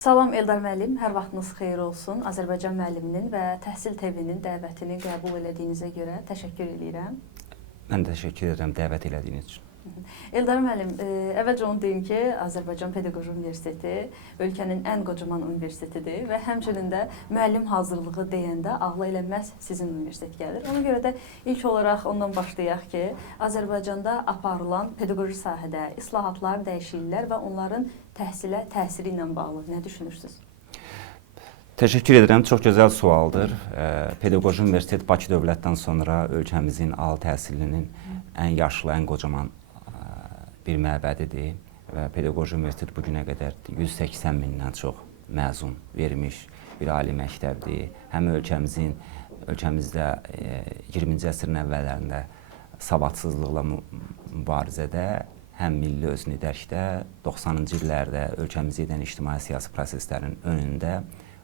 Salam Eldar müəllim, hər vaxtınız xeyir olsun. Azərbaycan müəlliminin və Təhsil TV-nin dəvətini qəbul elədiyinizə görə təşəkkür edirəm. Mən də təşəkkür edirəm dəvət elədiyiniz üçün. Eldar müəllim, əvvəlcə onu deyim ki, Azərbaycan Pedaqoji Universiteti ölkənin ən qocaman universitetidir və həmçinin də müəllim hazırlığı deyəndə ağla elə məhz sizin universitet gəlir. Ona görə də ilk olaraq ondan başlayaq ki, Azərbaycanda aparılan pedaqoji sahədə islahatlar, dəyişikliklər və onların təhsilə təsiri ilə bağlı nə düşünürsünüz? Təşəkkür edirəm. Çox gözəl sualdır. Pedaqoji Universitet Bakı dövlətdən sonra ölkəmizin ali təhsilinin ən yaşlı, ən qocaman bir məbədidir və Pedaqoji Universitet bugünə qədər 180 mindən çox məzun vermiş bir ali məktəbdir. Həm ölkəmizdə 20-ci əsrin əvvəllərində savadsızlıqla mübarizədə, həm milli özünü dərkdə 90-cı illərdə ölkəmizə edən ictimai-siyasi proseslərin önündə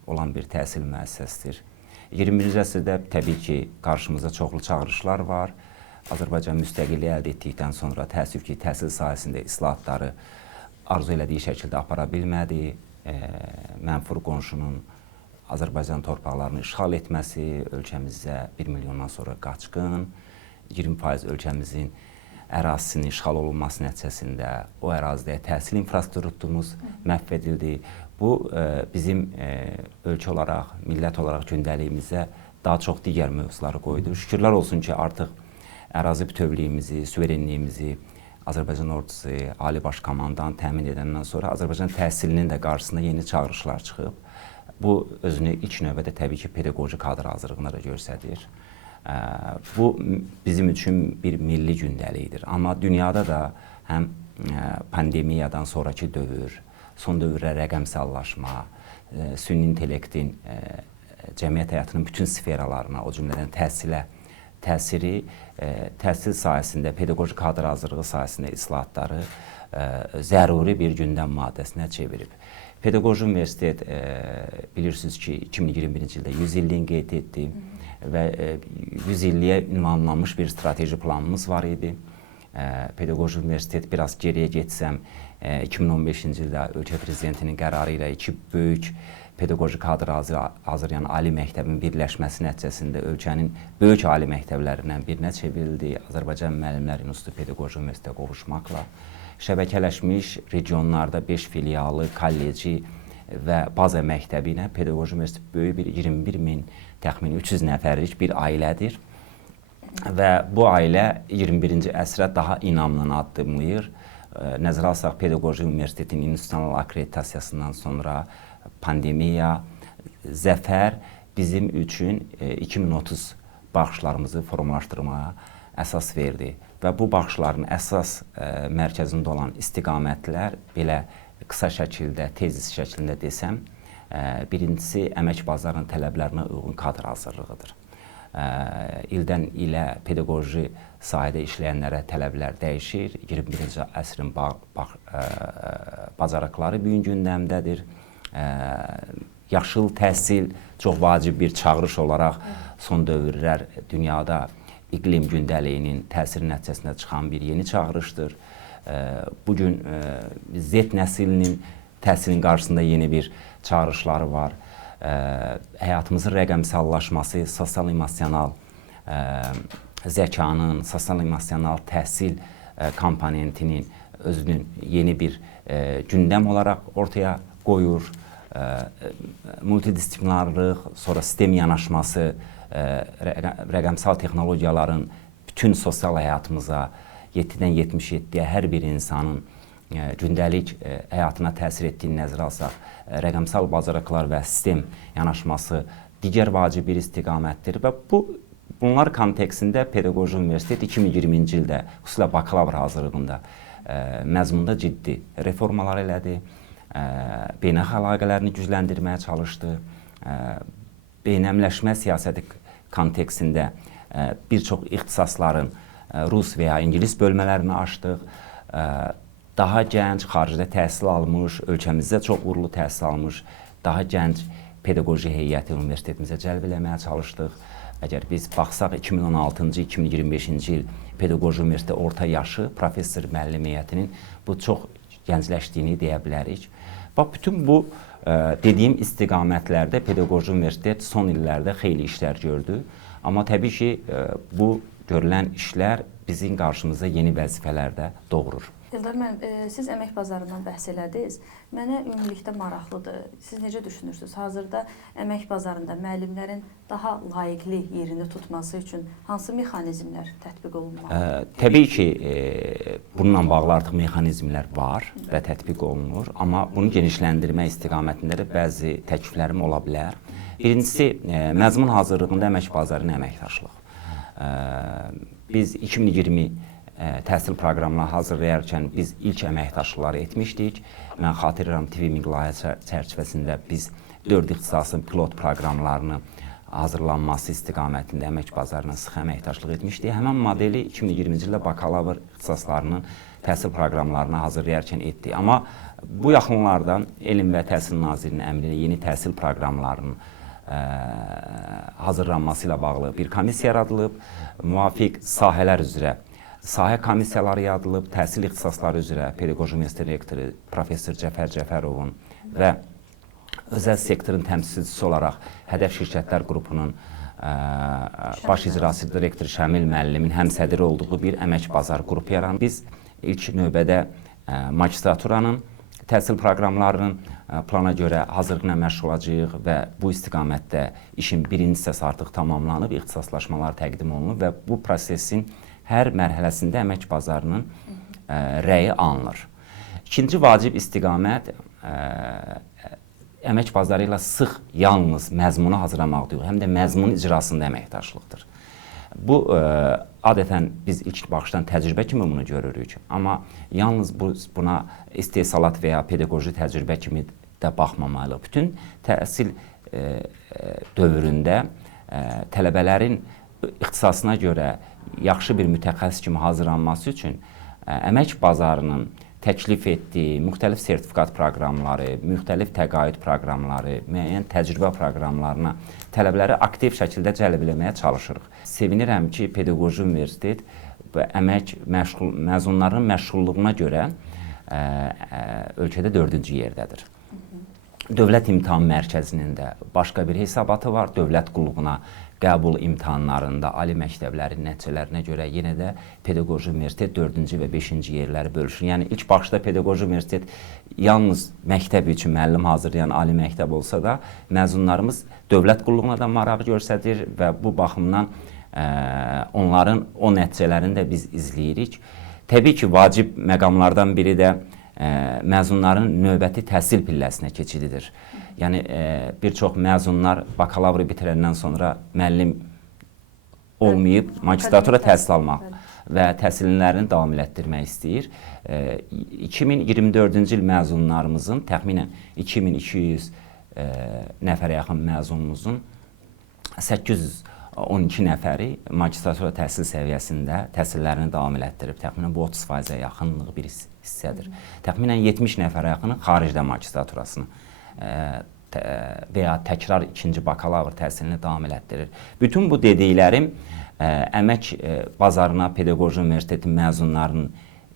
olan bir təhsil müəssisəsidir. 21-ci əsrdə təbii ki, qarşımızda çoxlu çağırışlar var. Azərbaycan müstəqilliyi əldə etdikdən sonra təəssüf ki, təhsil sahəsində islahatları arzu elədiyi şəkildə apara bilmədi. Mənfur qonşunun Azərbaycan torpaqlarını işğal etməsi, ölkəmizdə 1 milyondan sonra qaçqın, 20% ölkəmizin ərazisinin işğal olunması nəticəsində o ərazidə təhsil infrastrukturumuz məhv edildi. Bu, bizim ölkə olaraq, millət olaraq gündəliyimizə daha çox digər mövzuları qoydu. Şükürlər olsun ki, artıq ərazi bütövlüyümüzü, suverenliyimizi Azərbaycan ordusu, Ali Baş Komandan təmin edəndən sonra Azərbaycan təhsilinin də qarşısında yeni çağırışlar çıxıb. Bu, özünü ilk növbədə təbii ki, pedaqoji kadr hazırlığına da göstərir. Bu, bizim üçün bir milli gündəlikdir. Amma dünyada da həm pandemiyadan sonraki dövr, son dövrdə rəqəmsallaşma, süni intellektin cəmiyyət həyatının bütün sferalarına, o cümlədən təhsilə təsiri, təhsil sahəsində, pedaqoji kadr hazırlığı sahəsində islahatları zəruri bir gündəm maddəsinə çevirib. Pedaqoji Universitet bilirsiniz ki, 2021-ci ildə 100 illiyini qeyd etdi və 100 illiyə ünvanlanmış bir strateji planımız var idi. Pedaqoji Universitet biraz geriyə getsəm, 2015-ci ildə ölkə prezidentinin qərarı ilə iki böyük pedaqoji kadr hazırlayan ali məktəbin birləşməsi nəticəsində ölkənin böyük ali məktəblərindən birinə çevrildi. Azərbaycan Müəllimlər İnstitutu Pedaqoji Universitetə qovuşmaqla şəbəkələşmiş regionlarda 5 filialı, kolleci və baza məktəbi ilə Pedaqoji Universitet böyük bir 21 min, təxmini 300 nəfərlik bir ailədir. Və bu ailə 21-ci əsrə daha inamla addımlayır. Nəzərə alsaq, Pedaqoji Universitetin institusional akkreditasiyasından sonra pandemiya, zəfər bizim üçün 2030 baxışlarımızı formalaşdırmağa əsas verdi. Və bu baxışların əsas mərkəzində olan istiqamətlər, belə qısa şəkildə, tezis şəklində desəm, birincisi əmək bazarının tələblərinə uyğun kadr hazırlığıdır. İldən ilə pedaqoji sahədə işləyənlərə tələblər dəyişir. 21-ci əsrin bacarıqları bugün gündəmdədir. Yaşıl təhsil çox vacib bir çağırış olaraq son dövrlər dünyada iqlim gündəliyinin təsiri nəticəsində çıxan bir yeni çağırışdır. Bugün Z nəslinin təhsilin qarşısında yeni bir çağırışları var. Həyatımızın rəqəmsallaşması, sosial-emosional zəkanın, sosial-emosional təhsil komponentinin özünün yeni bir gündəm olaraq ortaya qoyur. Multidisiplinarlıq, sonra sistem yanaşması, rəqəmsal texnologiyaların bütün sosial həyatımıza, 7-dən 77-yə hər bir insanın gündəlik həyatına təsir etdiyini nəzərə alsaq, rəqəmsal bacarıqlar və sistem yanaşması digər vacib bir istiqamətdir və bunlar kontekstində Pedaqoji Universitet 2020-ci ildə, xüsusilə bakalavr hazırlığında məzmunda ciddi reformalar elədi, beynəlxalq əlaqələrini gücləndirməyə çalışdı, beynəmləşmə siyasəti kontekstində bir çox ixtisasların rus və ya ingilis bölmələrini açdıq, daha gənc, xaricdə təhsil almış, ölkəmizdə çox uğurlu təhsil almış, daha gənc pedaqoji heyəti universitetimizə cəlb eləməyə çalışdıq. Əgər biz baxsaq 2016-cı, 2025-ci il Pedaqoji Universitet orta yaşı professor müəllim heyətinin bu çox gəncləşdiyini deyə bilərik. Bax, bütün bu dediyim istiqamətlərdə Pedaqoji Universitet son illərdə xeyli işlər gördü. Amma təbii ki, bu görülən işlər bizim qarşımıza yeni vəzifələr də doğurur. Eldar müəllim, siz əmək bazarından bəhs elədiniz. Mənə ümumilikdə maraqlıdır. Siz necə düşünürsünüz? Hazırda əmək bazarında müəllimlərin daha layiqli yerini tutması üçün hansı mexanizmlər tətbiq olunmalıdır? Təbii ki, bununla bağlı artıq mexanizmlər var və tətbiq olunur. Amma bunu genişləndirmə istiqamətində də bəzi təkliflərim ola bilər. Birincisi, məzmun hazırlığında əmək bazarının əməkdaşlıq. Biz 2020 təhsil proqramına hazırlayarkən biz ilk əməkdaşlıqları etmişdik. Mən xatırlayıram, TV layihə çərçivəsində biz 4 ixtisasın pilot proqramlarını hazırlanması istiqamətində əmək bazarına sıx əməkdaşlıq etmişdik. Həmin modeli 2020-ci ildə bakalavr ixtisaslarının təhsil proqramlarına hazırlayarkən etdik. Amma bu yaxınlardan Elm və Təhsil Nazirinin əmri ilə yeni təhsil proqramlarının hazırlanması ilə bağlı bir komissiya yaradılıb. Müvafiq sahələr üzrə sahə komissiyaları yaradılıb, təhsil ixtisasları üzrə Pedaqoji Universitet rektoru Professor Cəfər Cəfərovun və özəl sektorun təmsilçisi olaraq Hədəf Şirkətlər qrupunun baş icraçı direktor Şəmil müəllimin həmsədri olduğu bir əmək bazar qrupu yaranıb. Biz ilk növbədə magistraturanın təhsil proqramlarının plana görə hazırlığına məşğul olacağıq və bu istiqamətdə işin birinci hissəsi artıq tamamlanıb, ixtisaslaşmalar təqdim olunub və bu prosesin hər mərhələsində əmək bazarının rəyi alınır. İkinci vacib istiqamət əmək bazarı ilə sıx yalnız məzmunu hazırlamaq deyil, həm də məzmunun icrasında əməkdaşlıqdır. Bu, adətən biz ilk baxışdan təcrübə kimi bunu görürük. Amma yalnız buna istehsalat və ya pedaqoji təcrübə kimi də baxmamalıyıq. Bütün təhsil dövründə tələbələrin ixtisasına görə yaxşı bir mütəxəssis kimi hazırlanması üçün əmək bazarının təklif etdiyi müxtəlif sertifikat proqramları, müxtəlif təqaüd proqramları, müəyyən təcrübə proqramlarına tələbələri aktiv şəkildə cəlb etməyə çalışırıq. Sevinirəm ki, Pedaqoji Universitet əmək məzunlarının məşğulluğuna görə ölkədə 4-cü yerdədir. Dövlət İmtahan Mərkəzinin də başqa bir hesabatı var. Dövlət qulluğuna qəbul imtahanlarında ali məktəblərin nəticələrinə görə yenə də Pedaqoji Universitet 4-cü və 5-ci yerləri bölüşür. Yəni ilk baxışda Pedaqoji Universitet yalnız məktəb üçün müəllim hazırlayan ali məktəb olsa da, məzunlarımız dövlət qulluğuna da maraq göstərir və bu baxımdan onların o nəticələrini də biz izləyirik. Təbii ki, vacib məqamlardan biri də məzunların növbəti təhsil pilləsinə keçididir. Yəni, bir çox məzunlar bakalavr bitirəndən sonra müəllim olmayıb, magistratura təhsil almaq və təhsillərini davam elətdirmək istəyir. 2024-cü il məzunlarımızın təxminən 2200 nəfərə yaxın məzunumuzun 812 nəfəri magistratura təhsil səviyyəsində təhsillərini davam elətdirib. Təxminən bu 30%-ə yaxınlığı bir hissədir. Təxminən 70 nəfərə yaxını xaricdə magistraturasını və ya təkrar ikinci bakalavr təhsilini davam elətdirir. Bütün bu dediklərim əmək bazarına Pedaqoji Universitetin məzunlarının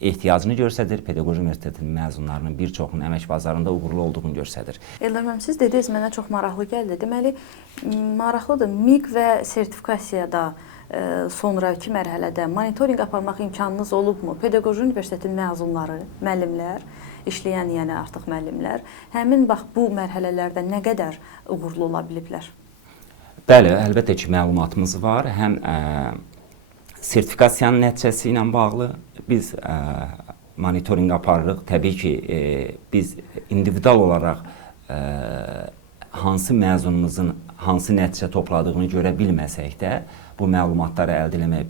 ehtiyacını göstərir, Pedaqoji Universitetin məzunlarının bir çoxunun əmək bazarında uğurlu olduğunu göstərir. Eldar müəllim, siz dediniz, mənə çox maraqlı gəldi. Deməli, maraqlıdır, MİQ və sertifikasiyada sonraki mərhələdə monitorinq aparmaq imkanınız olubmu? Pedaqoji Universitetin məzunları, müəllimlər, işləyən yəni artıq müəllimlər, həmin bax bu mərhələlərdə nə qədər uğurlu ola biliblər? Bəli, əlbəttə ki, məlumatımız var. Həm sertifikasiyanın nəticəsi ilə bağlı biz monitorinq aparırıq. Təbii ki, biz individual olaraq hansı məzunumuzun hansı nəticə topladığını görə bilməsək də, bu məlumatları əldə etmək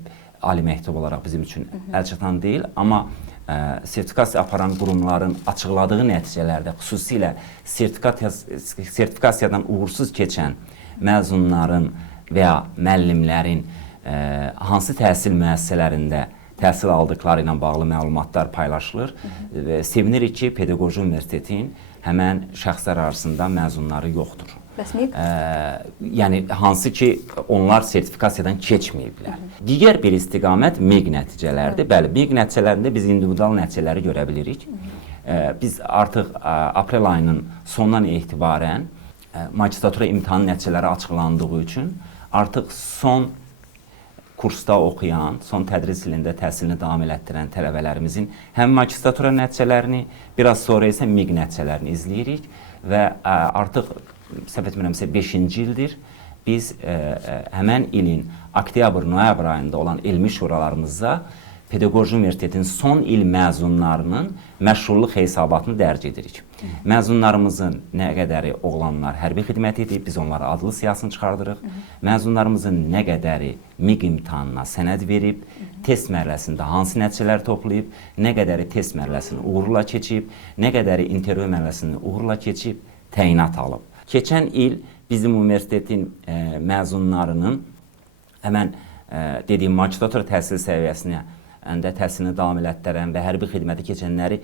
ali məktəb olaraq bizim üçün əlçatan deyil. Amma sertifikasiya aparan qurumların açıqladığı nəticələrdə, xüsusilə sertifikasiyadan uğursuz keçən məzunların və ya müəllimlərin hansı təhsil müəssisələrində təhsil aldıqları ilə bağlı məlumatlar paylaşılır. Sevinirik ki, Pedaqoji Universitetin həmən şəxslər arasında məzunları yoxdur. Bəs MİQ? Yəni, hansı ki, onlar sertifikasiyadan keçməyiblər. Digər bir istiqamət MİQ nəticələrdir. Bəli, MİQ nəticələrində biz individual nəticələri görə bilirik. Biz artıq aprel ayının sonundan etibarən magistratura imtahan nəticələri açıqlandığı üçün artıq son kursda oxuyan, son tədris ilində təhsilini davam elətdirən tələbələrimizin həm magistratura nəticələrini, biraz sonra isə MİQ nəticələrini izləyirik və artıq səhv etmirəmsə 5-ci ildir biz həmən ilin oktyabr-noyabr ayında olan elmi şuralarımızda Pedaqoji Universitetin son il məzunlarının məşğulluq hesabatını dərc edirik. Məzunlarımızın nə qədəri oğlanlar hərbi xidmət edib, biz onlara adlı siyahısını çıxardırıq. Məzunlarımızın nə qədəri MİQ imtahanına sənəd verib, test mərhələsində hansı nəticələr toplayıb, nə qədəri test mərhələsini uğurla keçib, nə qədəri intervyu mərhələsini uğurla keçib, təyinat alıb. Keçən il bizim universitetin məzunlarının həmən dediyim magistratura təhsil səviyyəsinə təhsilini davam elətdirən və hərbi xidməti keçənləri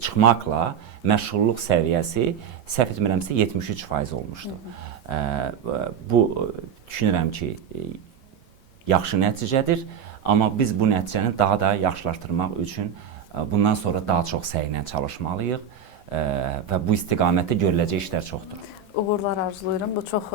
çıxmaqla məşğulluq səviyyəsi səhv etmirəmsə 73% olmuşdu. Bu düşünürəm ki, yaxşı nəticədir, amma biz bu nəticəni daha da yaxşılaşdırmaq üçün bundan sonra daha çox səylə çalışmalıyıq və bu istiqamətdə görüləcək işlər çoxdur. Uğurlar arzulayıram. Bu çox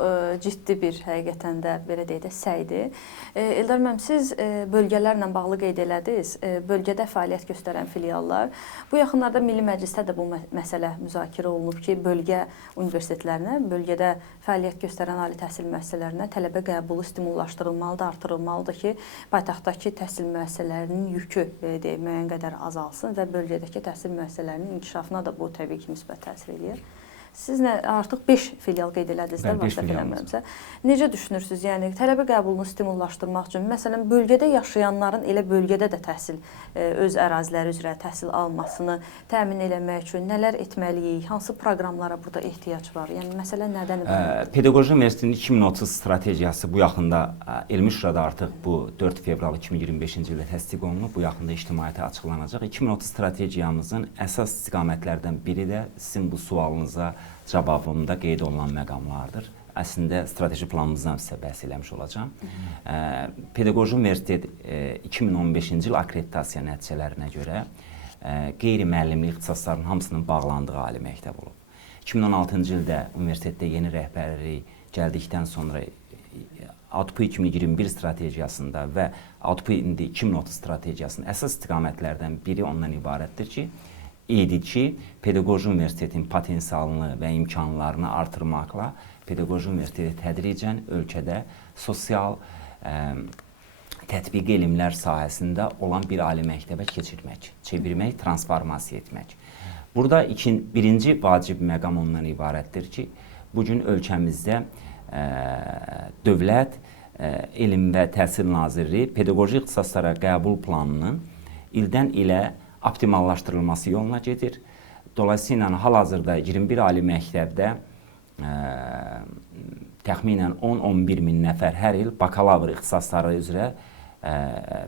ciddi bir həqiqətən də belə deyək də səydir. Eldar müəllim, siz bölgələrlə bağlı qeyd elədiniz. Bölgədə fəaliyyət göstərən filiallar. Bu yaxınlarda Milli Məclisdə də bu məsələ müzakirə olunub ki, bölgə universitetlərinə, bölgədə fəaliyyət göstərən ali təhsil müəssisələrinə tələbə qəbulu stimullaşdırılmalıdır, artırılmalıdır ki, paytaxtdakı təhsil müəssisələrinin yükü deyək, müəyyən qədər azalsın və bölgədəki təhsil müəssisələrinin inkişafına da bu təbii ki, müsbət təsir edir. Siz artıq 5 filial qeyd elədiniz də, varsa bilmirəmsə. Necə düşünürsünüz? Yəni tələbə qəbulunu stimullaşdırmaq üçün, məsələn, bölgədə yaşayanların elə bölgədə də təhsil, öz əraziləri üzrə təhsil almasını təmin eləmək üçün nələr etməliyik? Hansı proqramlara burada ehtiyac var? Yəni məsələ nədən ibarətdir? Pedaqoji Universitetinin 2030 strategiyası bu yaxında elmi şurada artıq bu 4 fevral 2025-ci ildə təsdiq olunub, bu yaxında ictimaiyyətə açıqlanacaq. 2030 strategiyamızın əsas istiqamətlərdən biri də sizin bu sualınıza cavabında qeyd olunan məqamlardır. Əslində strateji planımızdan sizə bəhs eləmiş olacağam. Pedaqoji Universitet 2015-ci il akkreditasiya nəticələrinə görə qeyri-müəllimlik ixtisaslarının hamısının bağlandığı ali məktəb olub. 2016-cı ildə universitetdə yeni rəhbərləri gəldikdən sonra ADPU 2021 strategiyasında və ADPU indi 2030 strategiyasının əsas istiqamətlərdən biri ondan ibarətdir ki, Pedaqoji Universitetin potensialını və imkanlarını artırmaqla Pedaqoji Universiteti tədricən ölkədə sosial tətbiqi elmlər sahəsində olan bir ali məktəbə keçirmək, çevirmək, transformasiya etmək. Burada birinci vacib məqam ondan ibarətdir ki, bugün ölkəmizdə Dövlət Elm və Təhsil Nazirliyi pedaqoji ixtisaslara qəbul planının ildən ilə optimallaşdırılması yoluna gedir. Dolayısıyla hal-hazırda 21 ali məktəbdə təxminən 10-11 min nəfər hər il bakalavr ixtisasları üzrə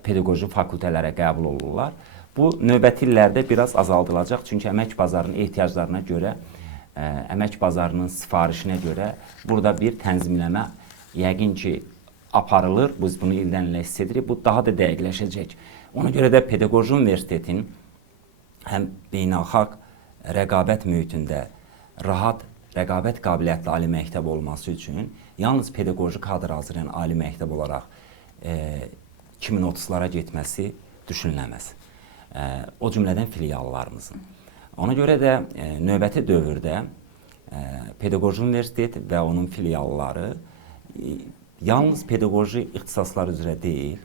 pedaqoji fakültələrə qəbul olurlar. Bu növbəti illərdə biraz azaldılacaq, çünki əmək bazarının ehtiyaclarına görə, əmək bazarının sifarişinə görə burada bir tənzimləmə yəqin ki aparılır. Biz bunu ildən ilə hiss edirik. Bu daha da dəqiqləşəcək. Ona görə də Pedaqoji Universitetin həm beynəlxalq rəqabət mühitində rahat, rəqabət qabiliyyətli ali məktəb olması üçün yalnız pedaqoji kadr hazırlayan ali məktəb olaraq 2030-lara getməsi düşünüləməz. O cümlədən filiallarımızın. Ona görə də növbəti dövrdə Pedaqoji Universitet və onun filialları yalnız pedaqoji ixtisaslar üzrə deyil,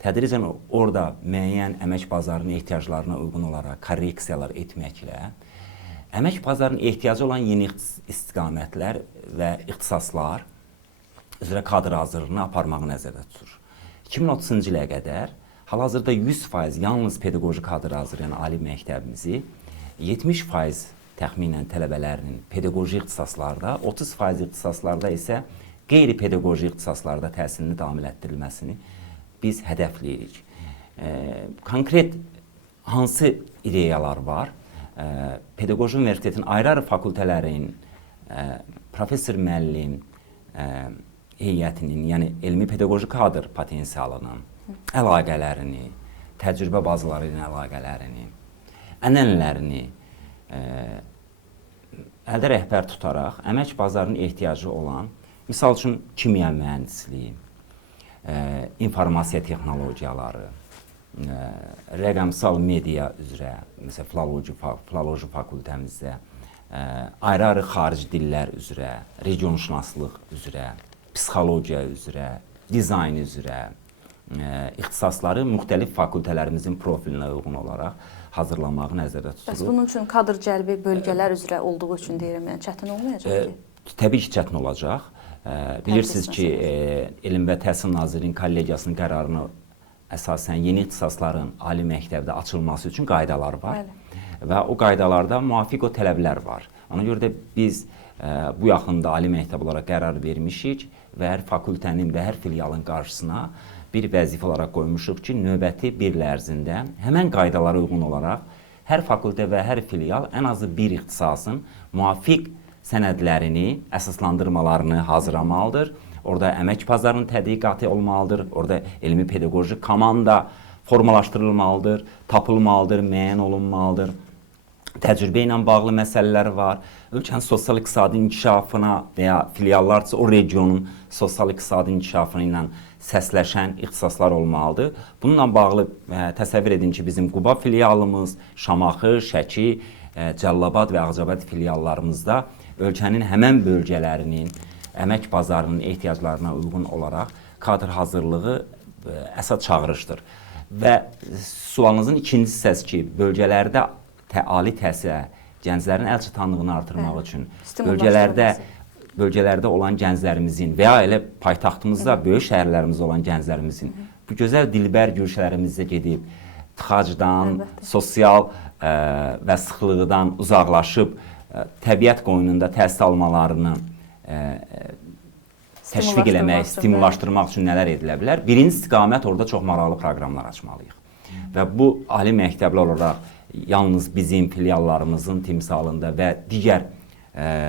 tədricən orada müəyyən əmək bazarının ehtiyaclarına uyğun olaraq korreksiyalar etməklə əmək bazarının ehtiyacı olan yeni istiqamətlər və ixtisaslar üzrə kadr hazırlığını aparmağı nəzərdə tutur. 2030-cu ilə qədər hal-hazırda 100% yalnız pedaqoji kadr hazırlayan ali məktəbimizi 70% təxminən tələbələrinin pedaqoji ixtisaslarda, 30% ixtisaslarda isə qeyri-pedaqoji ixtisaslarda təhsilini davam elətdirilməsini biz hədəfləyirik. Konkret hansı ideyalar var? Pedaqoji Universitetin ayrı-ayrı fakültələrin, professor müəllim heyətinin, yəni elmi pedaqoji kadr potensialının əlaqələrini, təcrübə bazıları ilə əlaqələrini, ənənələrini əldə rəhbər tutaraq əmək bazarının ehtiyacı olan, misal üçün kimya mühəndisliyi, informasiya texnologiyaları, rəqəmsal media üzrə, məsələn, filoloji fakültəmizdə, ayrı-ayrı xarici dillər üzrə, regionşünaslıq üzrə, psixologiya üzrə, dizayn üzrə, ixtisasları müxtəlif fakültələrimizin profilinə uyğun olaraq hazırlamağı nəzərdə tuturuq. Bəs bunun üçün kadr cəlbi bölgələr üzrə olduğu üçün deyirəm, yəni çətin olmayacaq ki? Təbii ki, çətin olacaq. Bilirsiniz ki, Elm və Təhsil Nazirliyinin kollegiyasının qərarına əsasən yeni ixtisasların ali məktəbdə açılması üçün qaydalar var. Bəli. Və o qaydalarda müvafiq o tələblər var. Ona görə də biz bu yaxında ali məktəb olaraq qərar vermişik və hər fakültənin və hər filialın qarşısına bir vəzifə olaraq qoymuşuq ki, növbəti bir il ərzində həmən qaydalara uyğun olaraq hər fakültə və hər filial ən azı bir ixtisasın müvafiq sənədlərini, əsaslandırmalarını hazırlamalıdır. Orada əmək bazarının tədqiqatı olmalıdır. Orada elmi pedaqoji komanda formalaşdırılmalıdır, tapılmalıdır, müəyyən olunmalıdır. Təcrübə ilə bağlı məsələlər var. Ölkənin sosial-iqtisadi inkişafına və ya filiallarsa o regionun sosial-iqtisadi inkişafı ilə səsləşən ixtisaslar olmalıdır. Bununla bağlı təsəvvür edin ki, bizim Quba filialımız, Şamaxı, Şəki, Cəlilabad və Ağcabədi filiallarımızda ölkənin həmən bölgələrinin əmək bazarının ehtiyaclarına uyğun olaraq kadr hazırlığı əsas çağırışdır. Və sualınızın ikinci hissəsi ki, bölgələrdə ali təhsilə gənclərin əl çatanlığını artırmaq üçün bölgələrdə olan gənclərimizin və ya elə paytaxtımızda, böyük şəhərlərimizdə olan gənclərimizin bu gözəl dilbər güşələrimizdə gedib tıxacdan, sosial və sıxlığından uzaqlaşıb təbiət qoynunda təhsil almalarını təşviq eləmək, stimullaşdırmaq üçün nələr edilə bilər? Birinci istiqamət orada çox maraqlı proqramlar açmalıyıq. Və bu ali məktəblər olaraq yalnız bizim filiallarımızın timsalında və digər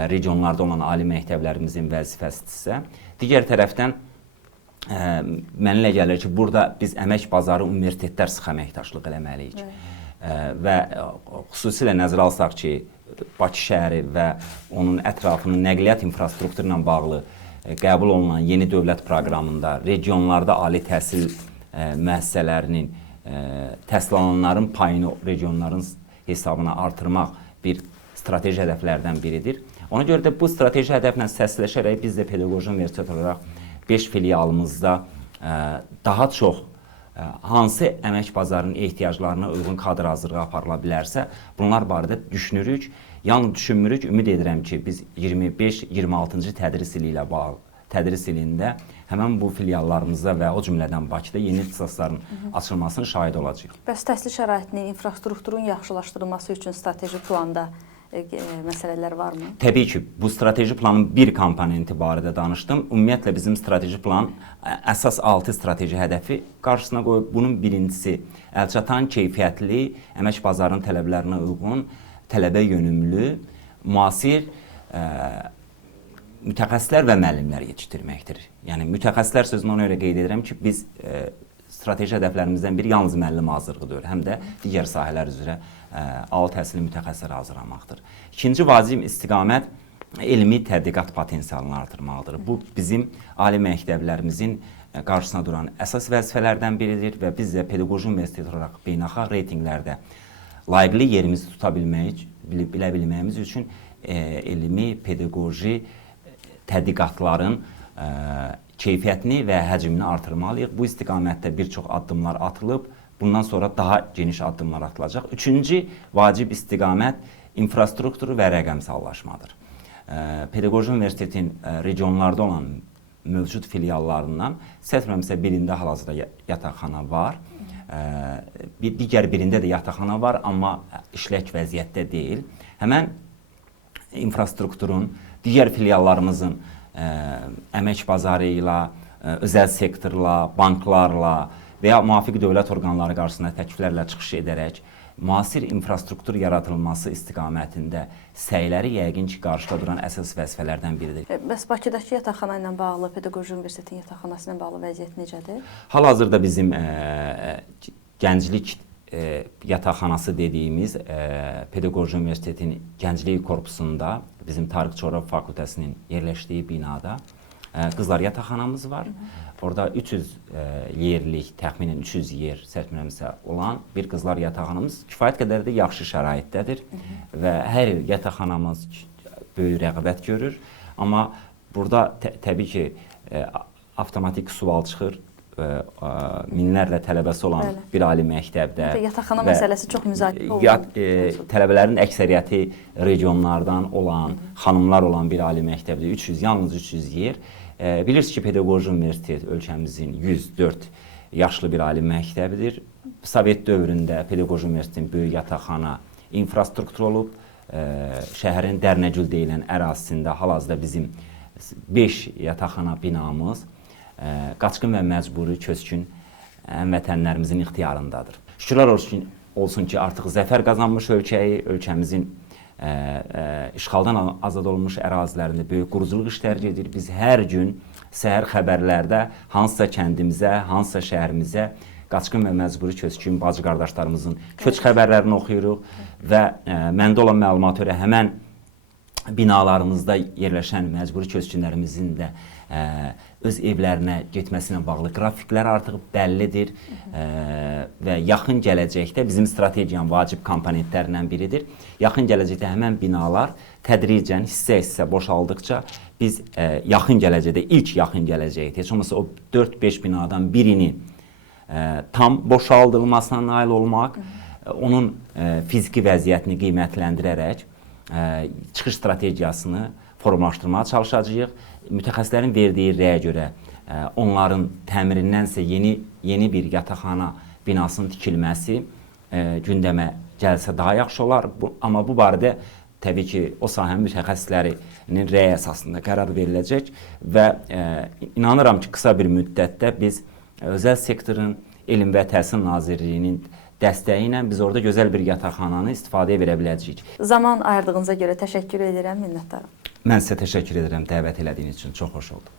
regionlarda olan ali məktəblərimizin vəzifəsidirsə, digər tərəfdən mənə elə gəlir ki, burada biz əmək bazarı universitetlər sıx əməkdaşlıq eləməliyik. Və xüsusilə nəzərə alsaq ki, Bakı şəhəri və onun ətrafının nəqliyyat infrastrukturu ilə bağlı qəbul olunan yeni dövlət proqramında regionlarda ali təhsil müəssisələrinin təhsil alanların payını regionların hesabına artırmaq bir strateji hədəflərdən biridir. Ona görə də bu strateji hədəflə səsləşərək biz də pedaqoji universitet olaraq 5 filialımızda daha çox hansı əmək bazarının ehtiyaclarına uyğun kadr hazırlığı aparıla bilərsə, bunlar barədə düşünürük. Yalnız düşünmürük, ümid edirəm ki, biz 25-26-cı tədris ilində həmən bu filiallarımızda və o cümlədən Bakıda yeni ixtisasların açılmasının şahid olacağıq. Bəs təhsil şəraitinin, infrastrukturun yaxşılaşdırılması üçün strateji planda məsələlər varmı? Təbii ki, bu strateji planın bir komponenti barədə danışdım. Ümumiyyətlə bizim strateji plan əsas 6 strateji hədəfi qarşısına qoyub. Bunun birincisi əlçatan keyfiyyətli, əmək bazarının tələblərinə uyğun, tələbə yönümlü, müasir mütəxəssislər və müəllimlər yetişdirməkdir. Yəni mütəxəssislər sözünü ona görə qeyd edirəm ki, biz strateji hədəflərimizdən biri yalnız müəllim hazırlığıdır, həm də digər sahələr üzrə ali təhsilli mütəxəssislər hazırlamaqdır. İkinci vacib istiqamət elmi tədqiqat potensialını artırmalıdır. Bu bizim ali məktəblərimizin qarşısına duran əsas vəzifələrdən biridir və biz də pedaqoji universitet olaraq beynəlxalq reytinqlərdə layiqli yerimizi tuta bilməyimiz üçün elmi, pedaqoji tədqiqatların keyfiyyətini və həcmini artırmalıyıq. Bu istiqamətdə bir çox addımlar atılıb, bundan sonra daha geniş addımlar atılacaq. Üçüncü vacib istiqamət infrastrukturu və rəqəmsallaşmadır. Pedaqoji universitetin regionlarda olan mövcud filiallarından səhvləmirəmsə birində hal-hazırda yataqxana var. Digər birində də yataqxana var, amma işlək vəziyyətdə deyil. Həmən infrastrukturun digər filiallarımızın əmək bazarı ilə, özəl sektorla, banklarla və ya müvafiq dövlət orqanları qarşısında təkliflərlə çıxış edərək müasir infrastruktur yaradılması istiqamətində səyləri yəqin ki, qarşıda duran əsas vəzifələrdən biridir. Bəs Bakıdakı yataqxana ilə bağlı, pedaqoji universitetin yataqxanası ilə bağlı vəziyyət necədir? Hal-hazırda bizim gənclik yataqxanası dediyimiz Pedaqoji Universitetinin Gənclik Korpusunda, bizim Tarix Coğrafya Fakültəsinin yerləşdiyi binada qızlar yataqxanamız var. Orada 300 yerlik, təxminən 300 yer səhvləmirəmsə olan bir qızlar yataqxanamız kifayət qədər də yaxşı şəraitdədir və hər il yataqxanamız böyük rəğbət görür. Amma burada təbii ki, avtomatik sual çıxır. Minlərlə tələbəsi olan bir ali məktəbdə yataqxana məsələsi çox müzakirə olunur. Tələbələrin əksəriyyəti regionlardan olan, xanımlar olan bir ali məktəbdə yalnız 300 yer. Bilirsiniz ki, Pedaqoji Universitet ölkəmizin 104 yaşlı bir ali məktəbidir. Sovet dövründə Pedaqoji Universitetin böyük yataqxana infrastrukturu olub. Şəhərin Dərnəgül deyilən ərazisində hal-hazırda bizim 5 yataqxana binamız qaçqın və məcburi köçkün həmvətənlərimizin ixtiyarındadır. Şükürlər olsun ki, artıq zəfər qazanmış ölkəmizin işğaldan azad olunmuş ərazilərində böyük quruculuq işləri gedir. Biz hər gün səhər xəbərlərdə hansısa kəndimizə, hansısa şəhərimizə qaçqın və məcburi köçkün bacı qardaşlarımızın köç xəbərlərini oxuyuruq və məndə olan məlumata görə həmən binalarımızda yerləşən məcburi köçkünlərimizin də öz evlərinə getməsinə bağlı qrafiklər artıq bəllidir və yaxın gələcəkdə bizim strategiyanın vacib komponentlərindən biridir. Yaxın gələcəkdə həmən binalar tədricən hissə-hissə boşaldıqca biz yaxın gələcəkdə, ilk yaxın gələcəkdə, heç olmasa o 4-5 binadan birini tam boşaldılmasına nail olmaq, onun fiziki vəziyyətini qiymətləndirərək çıxış strategiyasını formalaşdırmağa çalışacağıq. Mütəxəssislərin verdiyi rəyə görə onların təmirindənsə yeni bir yataqxana binasının tikilməsi gündəmə gəlsə daha yaxşı olar. Amma bu barədə təbii ki, o sahənin mütəxəssislərinin rəy əsasında qərar veriləcək və inanıram ki, qısa bir müddətdə biz özəl sektorun Elm və Təhsil Nazirliyinin dəstəyi ilə biz orada gözəl bir yataqxananı istifadəyə verə biləcəyik. Zaman ayırdığınıza görə təşəkkür edirəm, minnətdaram. Mən sizə təşəkkür edirəm dəvət elədiyiniz üçün. Çox xoş oldu.